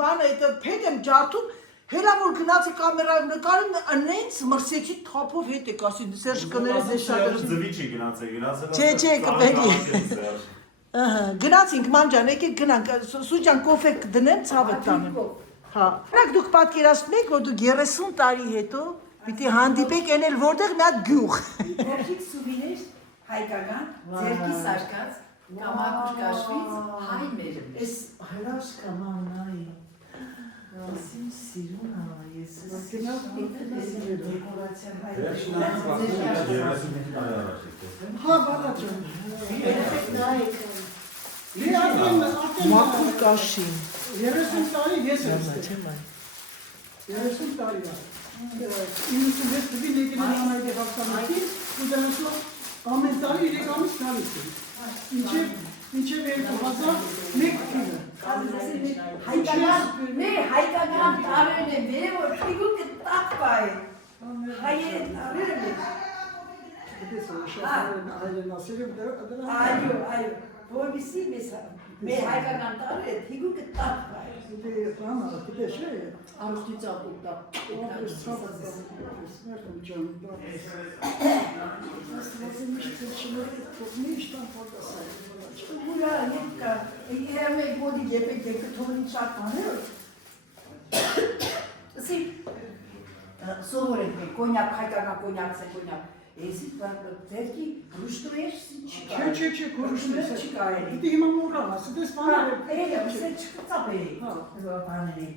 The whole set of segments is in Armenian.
բանը այդ փետ եմ ջարդում, հելա որ գնացի կամերայով նկարում, նենց մրսեցի թափով հետ եք ասի, Սերժ կներես ես շատ ձվի չի գնացել, Չէ, կպետի։ Գնացինք մանջան, եկեք գնանք, Սուջան կոֆե դնեմ, ցավը տանեմ։ Հա։ Նրանք դուք պատկերացնում եք, որ դուք 30 տարի հետո պիտի հանդիպեք էնել որտեղ մի հատ գյուղ։ Փոքրիկ սուվիներ հայկական, ձերքի սարկած, կամակուր կաշվից հայ մերում։ Էս հրաշքը մաննայի։ Ասիմ սիրուն հա, ես դեկորացիա հայ։ Հա, բանա ջան։ Մաքուր կաշին։ 30 տարի ես եմ ստեղ։ 30 տարի է։ 96 թվականին եկել եմ Համայնքի հաղթանակին ու դրանով ամեն տարի 3 ամիս գալիս եմ։ Մինչև 2001 թվականը։ Հայկական տարերն են, որ ֆիգուրը տակվայ։ Հայերը տարերն են։ Դες այլն ասել եմ դրա։ Այո, որովհետեւ մեր հայկական տարերը ֆիգուրը տակվայ։ Դե բանը, դե չէ։ Արուստի ծապուտա։ Смертом ջան, դա։ Ասում եմ ինչ չնորհ там փոքրասա։ Ուրա եկա, երբ մեկ բոդի եպեք թողին շատ բաներ։ Ասի սովորել ենք կոնյակ, հայկական կոնյակը կոնյակ։ Էսի դերքի ռուշտոեր չկա։ Չէ, կորուշտներ չկա էլի։ Դե հիմա մոռանա, դες բաները։ Էլի, չկծապերի։ Հա, բաների։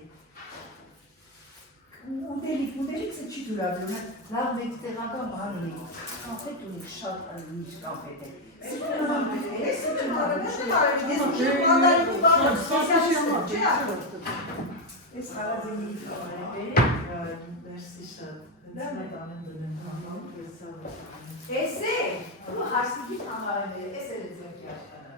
Ուտելիքսը չի դուրադրում, լավ մեծ տեղական բան ունի։ Կաֆետ ունի շատ միշտ կաֆետ է։ Ես խարազինի մերսի շատ։ Էս է, ու հարսիկի համարն է, էս է ձերքի աշխարհը։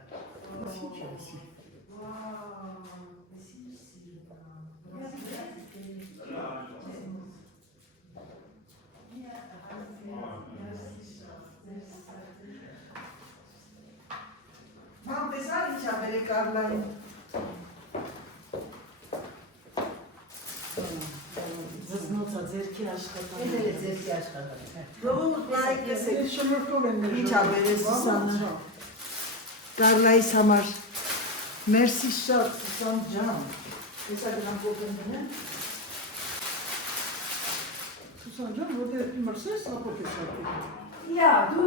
Մամ տեսար ինչ աբեր է Կարլային։ Զզնոցա ձերքի աշխատան։ Էս է ձերքի աշխարհը։ Ժողովուրդ նայեք տեսեք։ Շնորհքով եմ մեր Ինչ աբեր է Սուսանը։ Կարլայիս համար։ Մերսի շատ Սուսան ջան։ Հեսա գնամ կոկեն դնեմ։ Սուսան ջան, որտեղ մրսես ապոք ես արկել։ Ja, du,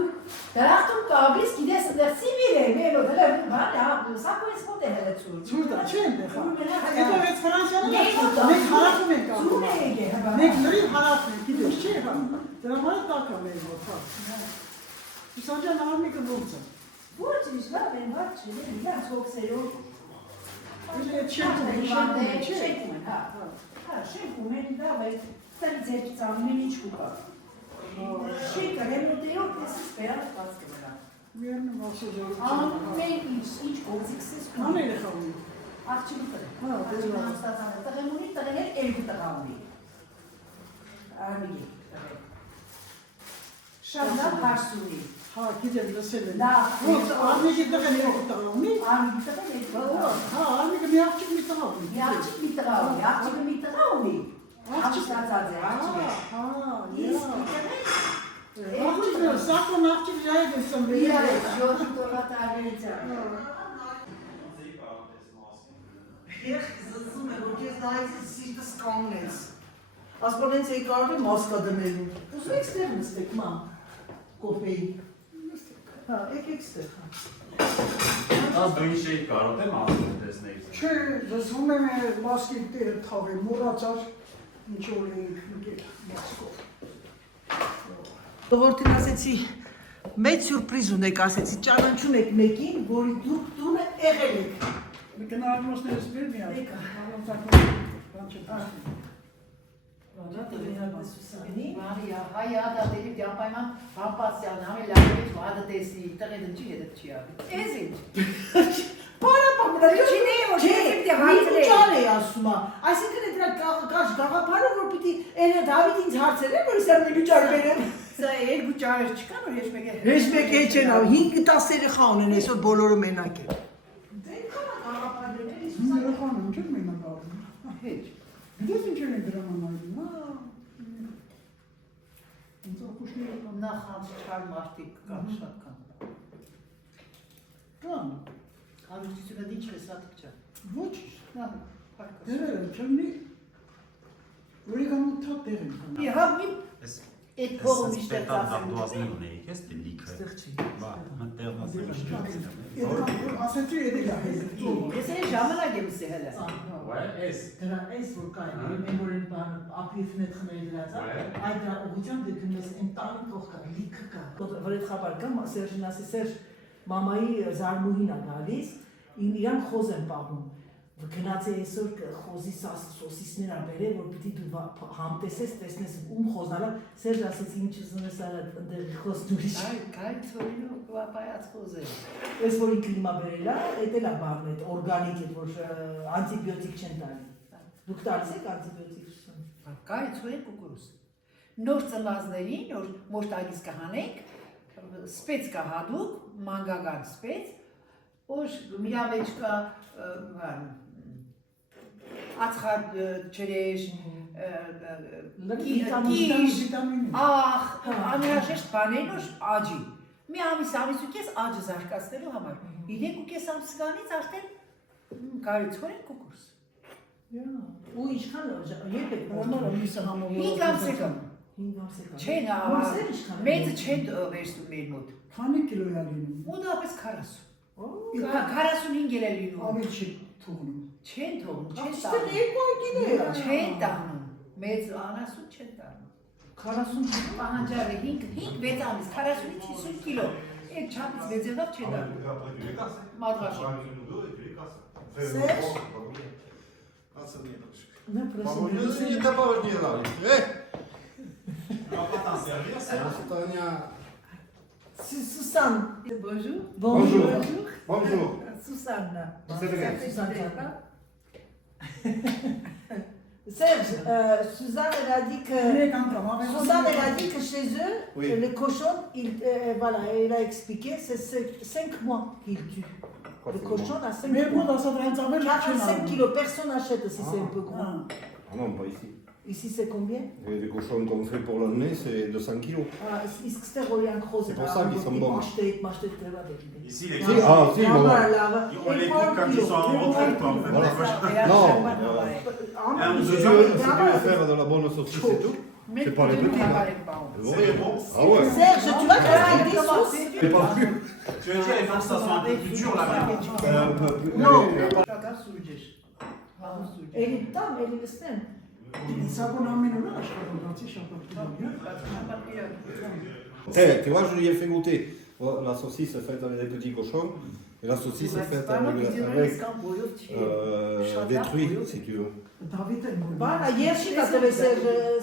դրախտում կաբիս գիտես դեռ սիվիր է, մելո դեռ բանա, սակոյս մոտ է հելեցու։ Ցուրտա չեն դեղա։ Հետո այդ Ֆրանսիան մեկ հարավում են կապում։ Ցուրտ է եկե, հա։ Մեկ լրիվ հարավում են, գիտես չէ հա։ Դրա համար տակա մեր մոտ հա։ Սուսան ջան արմիկը ո՞նց է։ Ոչ, ինչ լավ են, ոչ, իրենց հոգսերով։ Ինչ չեմ Շենքում, հա։ Հա, շենքում են լավ է, ստեղ ձեր ծանում են ինչ կուկա։ Շենքը հերմոտեով տեսից բերած բաց կմնա։ Միերնում ասոզոր։ Ամեն ինչ գործիքս ես կունի։ Ամեն երեխա ունի։ Աղջիկը տղ։ Հա, դե լավ։ Ստացանը տղեն ունի, տղեներ երկու տղա ունի։ Արմիգի տղեն։ Շատ լավ հարս ունի։ Հա, գիտեմ լսել եմ։ Լավ։ Ոնց արմիկի տղեն երկու տղա ունի։ Արմիգի տղեն երկու տղա։ Հա, արմիկը մի աղջիկ մի տղա ունի։ Մի աղջիկ մի տղա ունի, աղջիկը մի տղա ունի։ Աղջիկ ստացած է, աղջիկը։ Հա, Իսկ աղջիկը, սակոն աղջիկ ժայդ ես եմ։ Իրա է, ժողի տորվա տարվերիցա։ Երբ զզում է, որ ես նայեցի սիրտս կանգնեց։ Ասպոնենց էի կարող եմ մասկա դնելու։ Ուզում եք ստեղ նստեք, մամ, կոֆեի։ Հա, եկեք ստեղ, հա։ Аз դու ինչ էի կարող եմ ասում տեսնեի։ Չէ, զզվում եմ մասկի տերը թաղել, մորացար, ինչ որ էինք ընկել մասկով։ Ժողովրդին ասեցի, մեծ սյուրպրիզ ունեք, ասեցի, ճանաչում եք մեկին, որի դուք տունը եղել եք։ Գնահատումներս բեր մի հատ։ Եկա։ Մարիա, հայ ադատերի դիապայման բամպասյան, համի լավերից մադը տեսնի, տղեդն չի հետդ չի աղի։ Էս ինչ։ Պարապակ, Դա չի նեի, որ չէ, դեպի մի ուճար է ասում, այսինքն է դրա կաշ գաղապարով, որ պիտի էնը Դավիթ ինձ հարցեր է, որ իսար մի ուճար բերեմ։ Սա երկու ճարեր չկան, որ ես մեկ է։ Ես մեկ է չեն ավ, 5-10 երեխա ունեն այսօր բոլորը մենակ են։ Երեխան ինչ եմ մենակ աղում։ Հետ։ Գիտես ինչ են դրամանալի, ինձ ապուշները կան։ Նախ անցչար մարդիկ կան շատ կան։ Կան, Հարուստությունը դիչ կեսատիք չա։ ոչ, Նա, պարկաս։ դերերը, չլնի, որիկան ու թատ տեղ են կան։ Իհավ մի Այդ փողը միշտ է Պետան ծախսելու։ դարդուազներ ունեիք, ես դե լիքը։ Ստեղ չի։ Բա, մտեղ ասել Ասեցի եդել է հայր։ Ես այն ժամանակ եմ սի հելը։ Ուե, ես։ Դրա այս որ կա, մենք որ են բան ապիֆն է խմել դրած, այդ դրա ուղղությամբ դեպի մեզ ընտանի փող կա, լիքը կա։ Որ այդ խաբար կա, Սերժին ասի, Սերժ, մամայի զարմուհին է գալիս, իրան խոզ են պահում։ Գնաց է այսօր խոզի սոսիսներ ա բերել, որ պիտի դու համտեսես, տեսնես ում խոզնալա, Սերժ ասեց ինչ զնես արա ընդեղ խոզ դուրիշ։ Կայ ծորինու պայած խոզ է։ Ես որ ինքը հիմա բերել ա, էդ էլ ա բառն էդ, օրգանիկ էդ, որ անտիբիոտիկ չեն տալի։ Դուք տալիս եք անտիբիոտիկ։ Կայ ծորին կուկուրուս։ Նոր ծնվածներին, նոր մոշտագիս կհանենք, սպեց կհադուկ, մանգագան սպեց, որ միրա մեջ կա ածխատ չրեշ, կիշ, աղ, անհրաժեշտ բաներն ու աջի։ Մի ամիս ու կես աջը զարկացնելու համար։ 3.5 ամս սկանից արդեն կարի ծորին կուկուրս։ Ու ինչքան երբ եք Նորմալ միսը համով։ 5 ամս եկամ։ 5 ամս եք։ Չեն մեծը չեն վերցնում մեր մոտ։ Քանի կիլո է լինում։ Մոտավորապես 40։ 45 էլ է լինում։ Ավելի չի թողնում։ Չեն թողնում, չեն Այստեղ տանում։ երկու անկին է։ Չեն տանում։ Մեծ անասուն չեն տանում։ 40 Պահանջարը 5-6 ամիս, 40-ից 50 կիլո։ Այդ չափից մեծերով չեն տանում։ Մատղաշի։ Սերժ, նա պրեսին Не добавить не надо. Ապատան սերվի ես։ Սուսան։ Bonjour. Bonjour. Bonjour. Սուսաննա։ Serge, Suzanne elle a dit que Suzanne elle a dit que chez eux, Oui. le cochon, voilà, elle a expliqué, c'est 5 mois qu'il tue. Le cochon a 5 Մեր մոտ mois. ասած նրանց ավել 45 kilos, personne n'achète si c'est un peu gros. Ah non, pas ici. Ici c'est combien? Et les cochons qu'on fait pour l'année, c'est 200 kilos. Ah, c'est pour ça qu'ils sont bons. Ici, les Si, gars, ah, si, bon. on les coupe quand ils sont en retraite, en fait. Voilà. Non, si tu veux faire de la bonne saucisse et tout, c'est pas les petits. C'est bon. Ah ouais. Serge, tu vas faire des sauces? C'est pas plus. Tu veux dire, il faut que ça soit un peu plus dur là-bas. Un peu plus. Non. Շակար Elle est tam, elle est le stem. Իսակոն ամեն օր աշխատում բացի շաբաթի։ Tu vois, je lui ai fait goûter la saucisse faite avec des petits cochons et la saucisse faite avec des truies, si tu veux. Դավիթը Բանա, երջի կատվել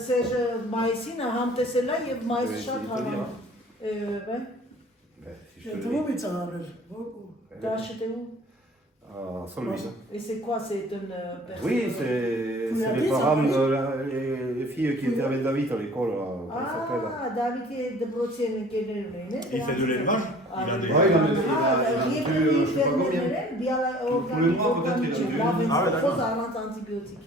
Serge մայիսին համտեսել է և մայիսը շատ հավան։ Si je te le dis. Դրոմից արել։ T'as acheté où? À Saint-Louis. Et c'est quoi? C'est une personne? Oui, c'est les parents, les filles qui étaient avec David à l'école. Ah, David est de Brocien qui est né. Il fait de l'élevage. Il a des. Ouais, il a des- Il est venu faire combien. bien Pour le mois, peut-être, il a dû- Ah ouais, d'accord. antibiotiques.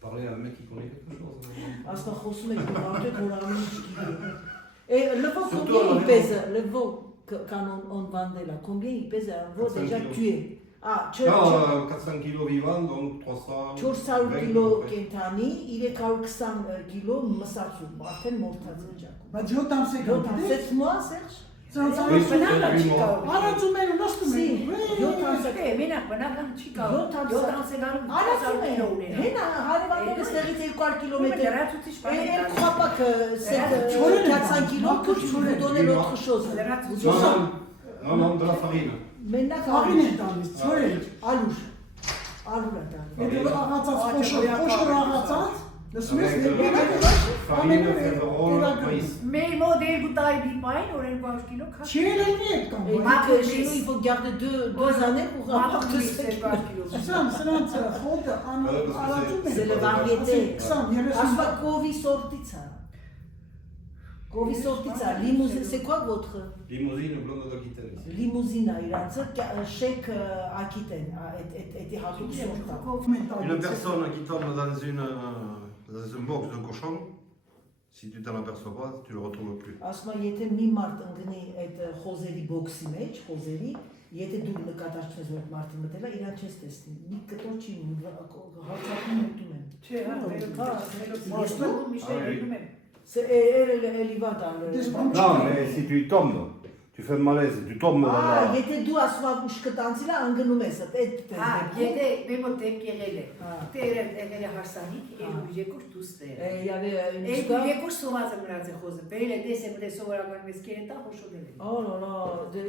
Parler à un mec qui connaît quelque chose. Asta խոսում եք դրանք որ ամեն ինչ գիտի։ Et le veau, Surtout combien à il la pèse? Le veau, quand on vendait là, combien il pèse un veau 400 déjà kilos. tué? Ah, Non, 400 kilos vivants, donc 300. 400 կիլո կենթանի, 320 կիլո մսացու, արդեն մորթած է ջակում։ Բայց 7 ամս եկա։ 7 mois, Serge? Ցանց Oui, արած c'est 8 mois. արածում են նստում են։ 7 ամս է։ Մենակ բնական չի կա։ 7 ամս է գալու։ Արածում է։ Հենա հարևանները ստեղից 200 կիլոմետր։ Լրացուցիչ Et բան elle croit pas que c'est 400 kilos que tu veux donner l'autre chose. Non, non, de la farine. Maintenant, Farine է տալիս, ծորել։ Ալուր։ Ալուր է տալի։ Եթե առածած խոշոր առածած, լսում ես Farine, fait rôle, maïs. Մեր մոտ 2 տարի դիպային որ 200 կիլո քաշ։ չի ելնի այդ կամ։ Et dit que chez nous, il faut garder deux années pour avoir tout ce qu'il faut. Սրանց խոտը արածում են։ C'est le variété. 20-30 Ասվա կովի սորտից է։ Կովիսովտիցա, լիմուզին, c'est quoi votre Limousine, blonde de guitare. լիմուզինա իրանցը շեք ակիտեն, էդի հատուկություն կա։ Une personne qui tombe dans un box de cochon, si tu t'en aperçois pas, tu le retrouves plus. Ասում եմ, եթե մի մարդ ընկնի այդ խոզերի բոքսի մեջ, խոզերի, եթե դու նկատաշնես որ մարդը մտել է, իրան չես տեսնի։ Մի կտոր չի հարձակում մտում են։ Չէ, հա, միշտ Էլի վատ ալը։ Non, mais si tu y tombes, tu fais malaise, tu tombes dans la... Եթե դու ասում ես ուշ կտանցիլ անգնում ես, այդ Հա, եթե մեմո դեպք եղել է, տերը եղել է հարսանիք, երկուր դուստեր։ Y'avait une Երկուր histoire. երկուր սոված է մնաց է խոզը, բերել է դես է մտե սովորական մեզ կերետա հոշոդել է։ Oh là là,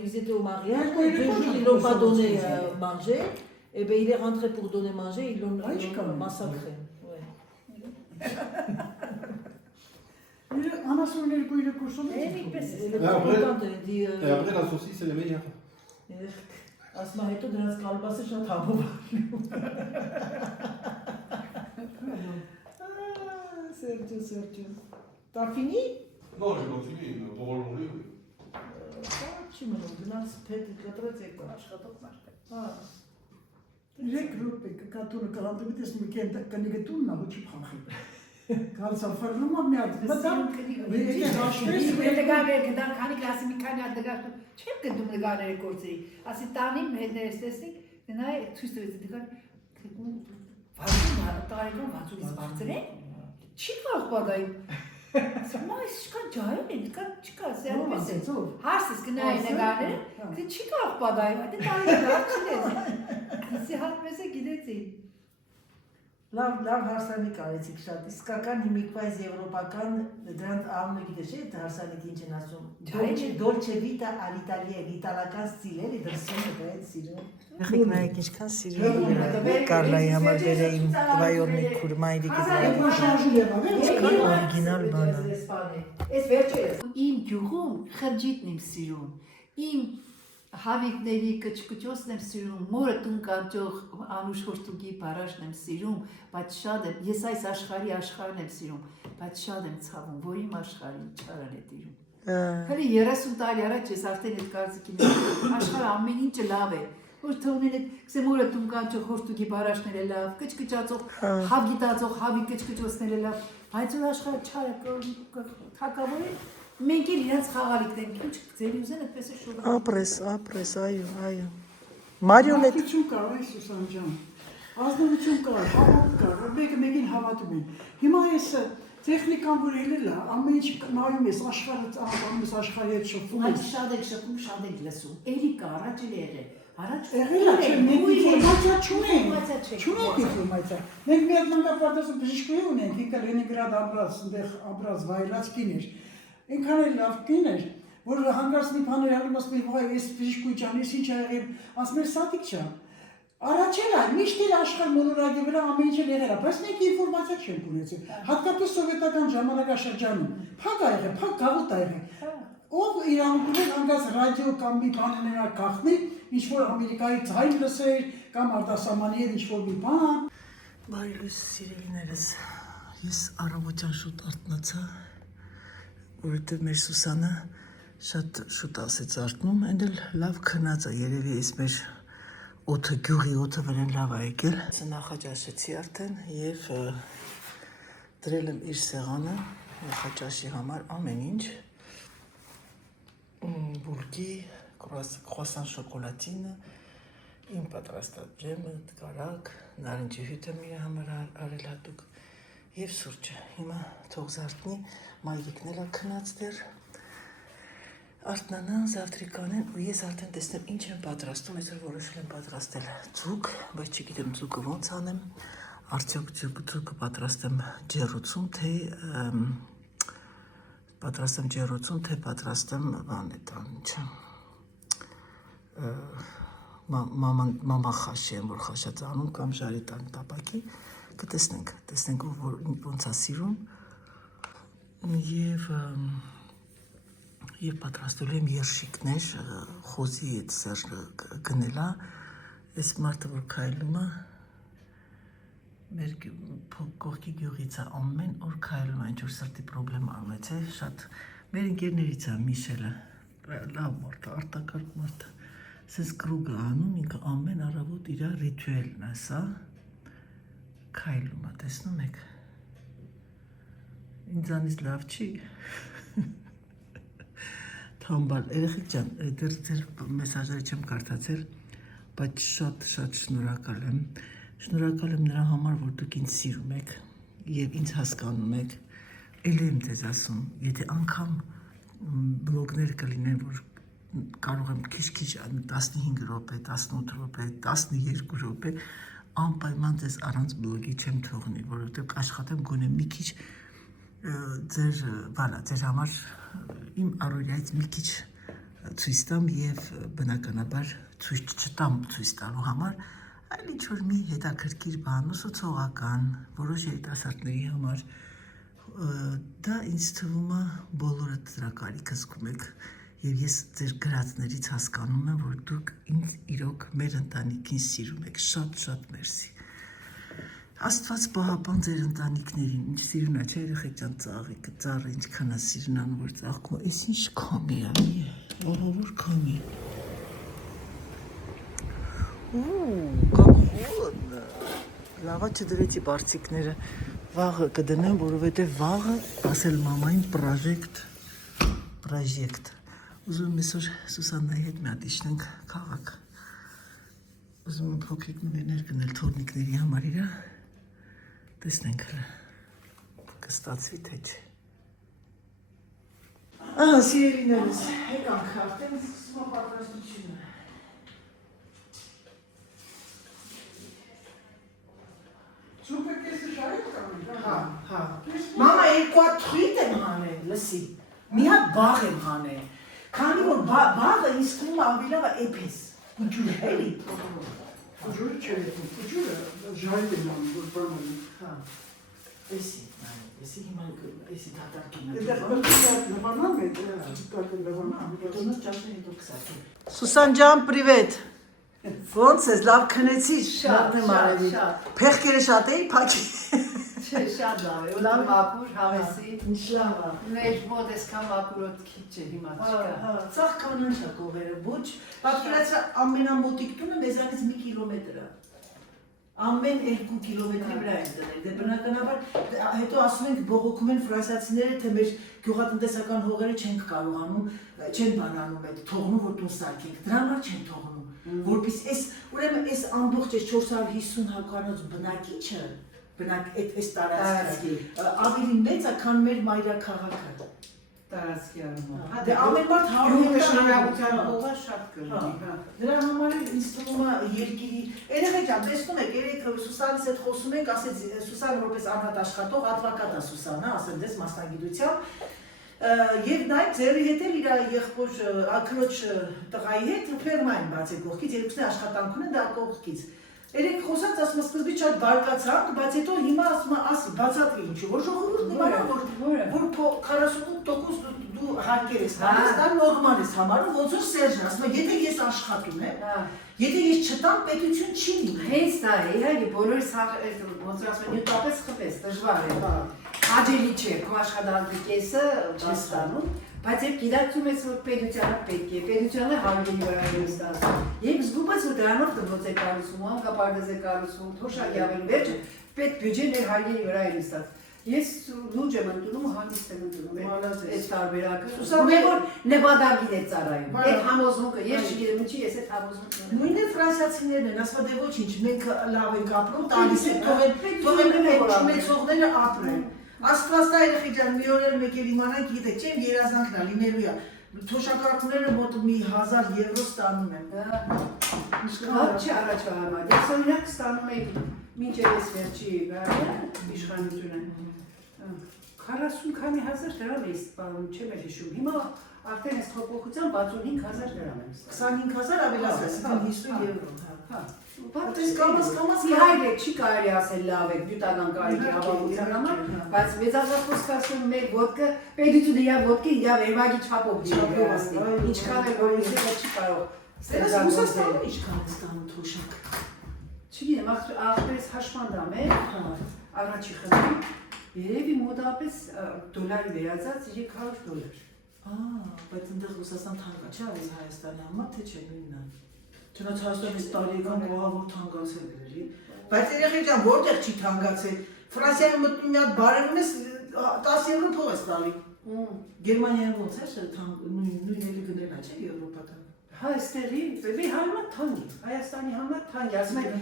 ils étaient au mariage, 2 jours ils l'ont pas donné manger, et ben il est rentré pour donner manger, ils l'ont massacré. Անասուններ գույրը կուրսում Է այդպես է։ Et le Ah, après- président dit Et après, la saucisse, elle est meilleure. ասում է հետո դրանց կալբասը շատ համով։ Sergio. T'as fini? Non, j'ai continué, mais pour prolonger, oui. Չի մնում, գնաց փետ կտրեց եկա։ Աշխատող մարդ է։ Հա։ 3 րոպե կկատունը կհանդիպի տեսնում եք այն կնիկը տունն ա ոչի փախի։ Կալսաֆարնում ա մի հատ։ Բա Եթե հաշվես դեգաներ կդան քանի կլասի մի քանի հատ դեգար չեմ գտնում դեգաները կորցրի ասի տանին հետներս տեսնիկ գնայ ցույց տվեց դեգար վազում տարեկան 60-ից բարձր է չի կարող պատահի Սմայս չկա ջայել է կա չկա սա այդպես է հարսս գնայ դեգաները դե չի կարող պատահի այդ տարեկան չլես ասի հատ մեզ է գիտեցի Լավ հարսանիք արեցիք շատ, իսկական հիմիկվայզ եվրոպական, դրանց անունը գիտես չէ, դա հարսանիքի ինչ են ասում, Dolce Vita all'italiana, իտալական ստիլերի դրսում է այդ սիրուն։ Եղեք նայեք ինչքան սիրուն է, Կարլայի համար դերը իմ վայորնի քուրմայրի Այդ շարժում եղավ, օրիգինալ բանը։ Այս վերջը Իմ գյուղում խրճիթն եմ սիրում, իմ հավիկների կչկչոցն եմ սիրում, մորը տուն կանչող Անուշ Հորտուգի բարաշն եմ սիրում, բայց շատ եմ, ես այս աշխարհն եմ սիրում, բայց շատ եմ ցավում, որ իմ աշխարհին չարան է տիրում։ Հələ 30 տարի առաջ ես արդեն այդ կարծիքին եմ, աշխարհը ամեն ինչը լավ է, որ թողնել եք, գսե մորը տուն կանչող Հորտուգի բարաշները լավ, կչկչացող, հավ գիտածող հավի կչկչոցները լավ, բայց որ աշխարհը չար է, թակավոր է Մենք էլ իրենց խաղալիքն ենք, ինչ ձեր ուզեն այդպես է շուտ։ Ապրես, այո։ Մարիոնետ Հավատություն կար, այ Սուսան ջան։ Ազնվություն կար, հավատ կար, մեկին հավատում են։ Հիմա ես տեխնիկան որ ելել է, ամեն ինչ նայում ես, աշխարհի հետ շփվում Բայց ես։ շատ եք շփում, շատ եք լսում։ Էլի կա, առաջ էլ եղել։ Առաջ Եղել է, չէ, մենք ինֆորմացիա չունենք։ Ինֆորմացիա չենք։ Չունենք ինֆորմացիա։ Մենք մի հատ մանկապարտեզը բժիշկուհի ունենք, ինքը Լենինգրադ ապրած, այնտեղ ապրած վայելած կին էր։ Ինքան էլ լավ կին էր, որ հանգարցնի բաներ հալում ասում է, «Վայ, ես բժիշկուհի ջան, ես ինչ ա եղել», ասում էր Սատիկ ջան։ Առաջել է, միշտ էլ աշխարհ մոլորակի վրա ամեն ինչ եղել է, բայց մենք ինֆորմացիա չենք ունեցել։ Հատկապես սովետական ժամանակաշրջանում։ Փակ ա եղել, փակ գաղութ ա եղել։ Ով իրան ուներ հանգած ռադիո կամ մի բան ունենա գախնի, ինչ որ Ամերիկայի ձայն լսեր կամ արտասահմանի հետ ինչ որ մի բան։ Բարելույս սիրելիներս, ես առավոտյան շուտ արթնացա, որովհետև մեր Սուսանը շատ շուտ ասեց արթնում, այն էլ լավ քնած է, երևի ես մեր օդը, գյուղի օդը վրան լավ է եկել։ Նախաճաշեցի արդեն և դրել եմ իր սեղանը, նախաճաշի համար ամեն ինչ, բուրգի, croissant շոկոլադինը, իմ պատրաստած ջեմը, կարակ, նարնջի հյութը մի համար արել հատուկ և սուրճը։ Հիմա թող զարթնի, մայրիկն էլ քնած դեռ, արթնանան, զավտրիկ կանեն ու ես արդեն տեսնեմ ինչ եմ պատրաստում, այսօր որոշել եմ պատրաստել ձուկ, բայց չգիտեմ ձուկը ոնց անեմ, արդյոք ձուկը պատրաստեմ ջեռուցում, թե պատրաստեմ բան է տան, ինչը, մամա խաշի եմ, որ խաշած անում կամ ժարետան տապակի, կտեսնենք ոնց է սիրում և պատրաստելու եմ երշիկներ, խոզի հետ սերժը գնելա, ես մարդը որ քայլում է, մեր կողքի գյուղից է ամեն օր քայլում է, ինչ որ սրտի պրոբլեմ ունեցել, շատ Մեր ընկերներից է Միշելը, լավ մարդ է, արտակարգ մարդ է, սենց կրուգը անում, ինքը ամեն առավոտ իր ռիտուելն է սա, քայլում է, տեսնում եք, ինձանից լավ չի, թամբալ, երեխեք ջան, դեր ձեր մեսաժերը չեմ կարդացել, բայց շատ շնորհակալ եմ նրա համար, որ դուք ինձ սիրում եք և ինձ հասկանում եք, էլ եմ ձեզ ասում, եթե անգամ բլոգներ կլինեն, որ կարող եմ քիչ-քիչ 15 րոպե, 18 րոպե, 12 րոպե, անպայման ձեզ առանց բլոգի չեմ թողնի, որովհետև աշխատեմ գոնե մի քիչ ձեր համար իմ առօրյայից մի քիչ ցույց տամ և բնականաբար ցույց չտամ ցույց տալու համար, այլ ինչ-որ մի հետաքրքիր բան, ուսուցողական, որոշ երիտասարդների համար, դա ինձ թվում է բոլորդ դրա կարիքը զգում եք և ես ձեր գրածներից հասկանում եմ, որ դուք ինձ իրոք մեր ընտանիքին սիրում եք, շատ մերսի։ Աստված պահապան ձեր ընտանիքներին, ինչ սիրուն է, չէ երեխեք ջան, ծառը ինչքան է սիրուն որ ծաղկում է, էս ինչ քամի է, ահա որ քամի։ Как холодно։ Լավա չդրեցի բարձիկները, վաղը կդնեմ, որովհետև վաղը ասել մամային պրաժեկտ։ Ուզում եմ այսօր Սուսաննայի հետ մի հատ իջնենք քաղաք։ Ուզում եմ փոքրիկ նվերներ գնել թորնիկների համար իրա։ Տեսնենք կստացվի թե չէ։ Ահա սիրելիներս, եկանք արդեն սկսում է պատրաստությունը։ Սուպը կեսը շարեք կանում, Հա։ Մամա երկու հատ թույտ եմ հանել, լսի, մի հատ բաղ եմ հանել, քանի որ բաղը ինձ թվում ավելի լավ է էպես, կուջուր էլի։ Կուջուրը չէ, կուջուրը ժայլ են անում, որ բանը։ Հա, էսի հիմա էսի դատարկին է։ Դեռ լվանան է, դատարկին լվանան։ Դոնոս ճաշնի հետո կսակի։ Սուսան ջան, պրիվետ։ Ոնց ես, լավ քնեցիր։ Շատ, Փեղկերը շատ էի փակի։ Չէ, շատ լավ է, ու մաքուր, հավեսի։ Ինչ լավ է։ Մեր մոտ այսքան մաքուրոտ քիչ չէ հիմա չկա։ Ծաղ կանանչ է կողերը, ոչ, պատկերացրա ամենամոտիկ տունը մեզանից մի կիլոմետր է։ Ամեն 2 կիլոմետրի վրա են դնել, դե բնականաբար, հետո ասում ենք բողոքում են ֆրանսիացիները, թե մեր գյուղատնտեսական հողերը չենք կարողանում, չեն բանանում այդ, թողնում, որ տուն սարքենք, դրա համար չեն թողնում, որպես ուրեմն այս ամբողջ 450 հականոց բնակիչը, այս տարածքի, ավելի մեծ է, քան մեր մայրաքաղաքը։ Տարածքի առումով։ Դե ամեն մարդ 100 շնորհակալության հողը շատ կլինի, հա։ Դրա համար ինձ թվում է երկիրի, երեխեք ջան, տեսնում եք, երեք Սուսանից հետ խոսում ենք, ասեց Սուսանը որպես անհատ աշխատող, advocat է Սուսանը, ասեմ դες մասնագիտությամբ, եւ նաեւ ձերի հետ էլ իր եղբոր ակրոջ տղայի հետ ֆերմա են բացել կողքից, երկուսն աշխատանք ունեն դա կողքից։ Երեք խոսած ասում սկզբից շատ բարկացանք, բայց հետո հիմա ասում բացատրի ինչու, որ ժողովուրդն իմանա, որ 48% դու հարկեր ես տալիս, դա նորմալ ես համարում, ոնց որ Սերժն ասում է, եթե ես աշխատում եմ, եթե ես չտամ, պետություն չի լինի։ Հենց դա է, իհարկե բոլորս ոնց որ ասում են, նյութապես խփես, դժվար է։ Հաջելի չէ, քո աշխատանքի կեսը չես ստանում, բայց երբ գիտակցում ես, որ պետությանը պետք է, պետությանը հարգելի վրա է ստացվում, երբ զգում ես, որ դրանով դպրոց է կառուցվում, հանգապարտեզ է կառուցվում, թոշակի ավելի վերջը, պետ բյուջեն է հարգելի վրա է ստացվում։ Ես լուրջ եմ ընդունում, հանգիստ եմ ընդունում այդ տարբերակը։ Ուսանում որ նվադագին է ծառայում։ Այդ համոզմունքը, ես չգիտեմ ինչի, ես այդ համոզմունքը ունեմ։ Նույնն է ֆրանսիացիներն են, ասում դե ոչինչ, մենք լավ ենք ապրում, տալիս են, թողեն ունեցողները ապրեն։ Աստված դա երեխեք ջան, մի օր էլ մեկ էլ իմանանք, գիտեք, չեմ երազանքն է, լինելու է։ Թոշակառուները մոտ մի 1000 եվրո ստանում են։ Լավ չի առաջվա համար։ Ես օրինակ ստանում էի մինչև ես վերջի իշխանությունը 40 քանի հազար դրամ էի սպանում, չեմ հիշում։ Հիմա արդեն այս փոփոխությամբ 65000 դրամ եմ ստանում։ 25000 ավելացած, 50 եվրո, հա։ Բայց կամաց իհարկե չի կարելի ասել լավ է բյուտական կարիքի հավաքության համար, բայց մեծազգացված ասում մեր ոդկը պետությունը իր ոդկը իր վերմագի չափով դիպասնի։ Ինչքան է որ ինքը չի կարող։ Ռուսաստանում ինչքան է ստանում թոշակ։ Չգիտեմ, ախպերս հաշմանդամ է, առաջի խնդրի, երևի մոտապես դոլարի վերածած $300։ Բայց ընդեղ Ռուսաստան թանկա չէ, ավելի Հայաստանի համար, թե չէ նույնն է։ Չնայած Հայաստանից տարեկան կողավոր թանկացել գրերի։ Բայց երեխեք ջան, որտեղ չի թանկացել։ Ֆրանսիայում մտնում մի հատ բարերում ես 10 եվրո փող ես տալի։ Գերմանիայում ոնց է, նույն էլի գներն է, չէ, Եվրոպական։ Հայաստանի համար թանկ է, Հայաստանի համար թանկ է, ասում են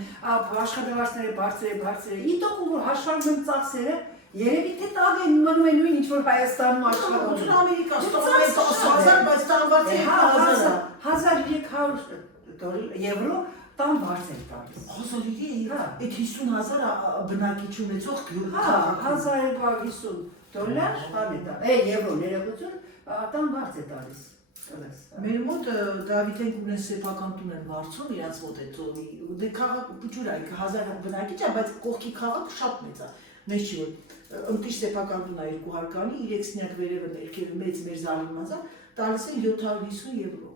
աշխատավարձները բարձր է, իտոքում որ հաշվարկում են ծախսերը, երևի թե տաղ են մնում են նույն ինչ որ Հայաստանում աշխատում։ Ամերիկա ստանում է 10,000, բայց տանվարձը 1300 եվրո տան վարձ են տալիս։ 1300, այդ 50,000 բնակիչ ունեցող $1050 տան է տա, եվրո ներողություն, տան վարձ է տալիս։ Մեր մոտ Դավիթեն ունեն սեփական տուն են վարձում իրաց մոտ է ծովի, դե քաղաք փուճուր է 1000 բնակիչ է, բայց կողքի քաղաքը շատ մեծ է, մեծ չի որ ընտիշ սեփական տուն է 2 հարկանի, 3 սնյակ վերևը ներքևը մեծ մեր զալին մազա, տալիս են 750 եվրո։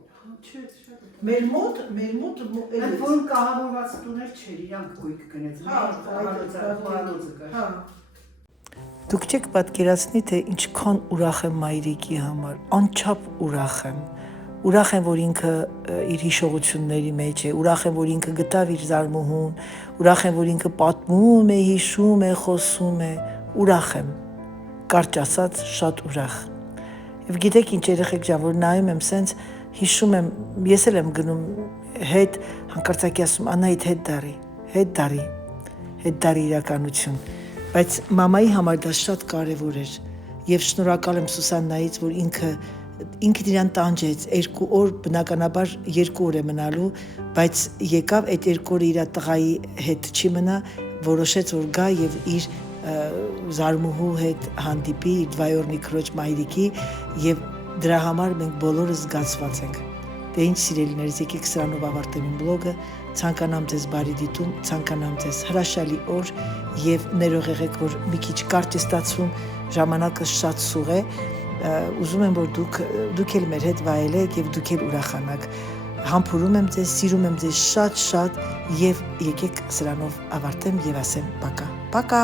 Մեր մոտ Այդ որում կահավորված տուներ չէր, իրանք գույք գնեցին, հալոցը կար։ Դուք չեք պատկերացնի, թե ինչքան ուրախ եմ մայրիկի համար, անչափ ուրախ եմ։ Ուրախ եմ, որ ինքը իր հիշողությունների մեջ է, ուրախ եմ, որ ինքը գտավ իր զարմուհուն, ուրախ եմ, որ ինքը պատմում է, հիշում է, խոսում է, ուրախ եմ։ Կարճ ասած, շատ ուրախ։ Եվ գիտեք ինչ երեխեք ջան, որ նայում եմ սենց, հիշում եմ, ես էլ եմ գնում հետ, հանկարծակի ասում, Անահիտ հետ դարի իրականություն։ Բայց մամայի համար դա շատ կարևոր էր եւ շնորհակալ եմ Սուսաննայից, որ ինքը իրան տանջեց 2 օր, բնականաբար 2 օր է մնալու, բայց եկավ այդ 2 օրը իր տղայի հետ չի մնա, որոշեց որ գա եւ իր զարմուհու հետ հանդիպի, իր վայորնի քրոջ մայրիկի եւ դրա համար մենք բոլորը զգացված ենք։ Դե ինչ սիրելիներս, եկեք սրանով ավարտեմ իմ բլոգը, ցանկանամ ձեզ բարի դիտում, ցանկանամ ձեզ հրաշալի օր եւ ներող եղեք, որ մի քիչ կարճ է ստացվում, ժամանակը շատ սուղ է, ուզում եմ որ դուք էլ մեր հետ վայելեք եւ դուք էլ ուրախանաք։ Համբուրում եմ ձեզ, սիրում եմ ձեզ շատ եւ եկեք սրանով ավարտեմ եւ ասեմ պակա։ Պակա։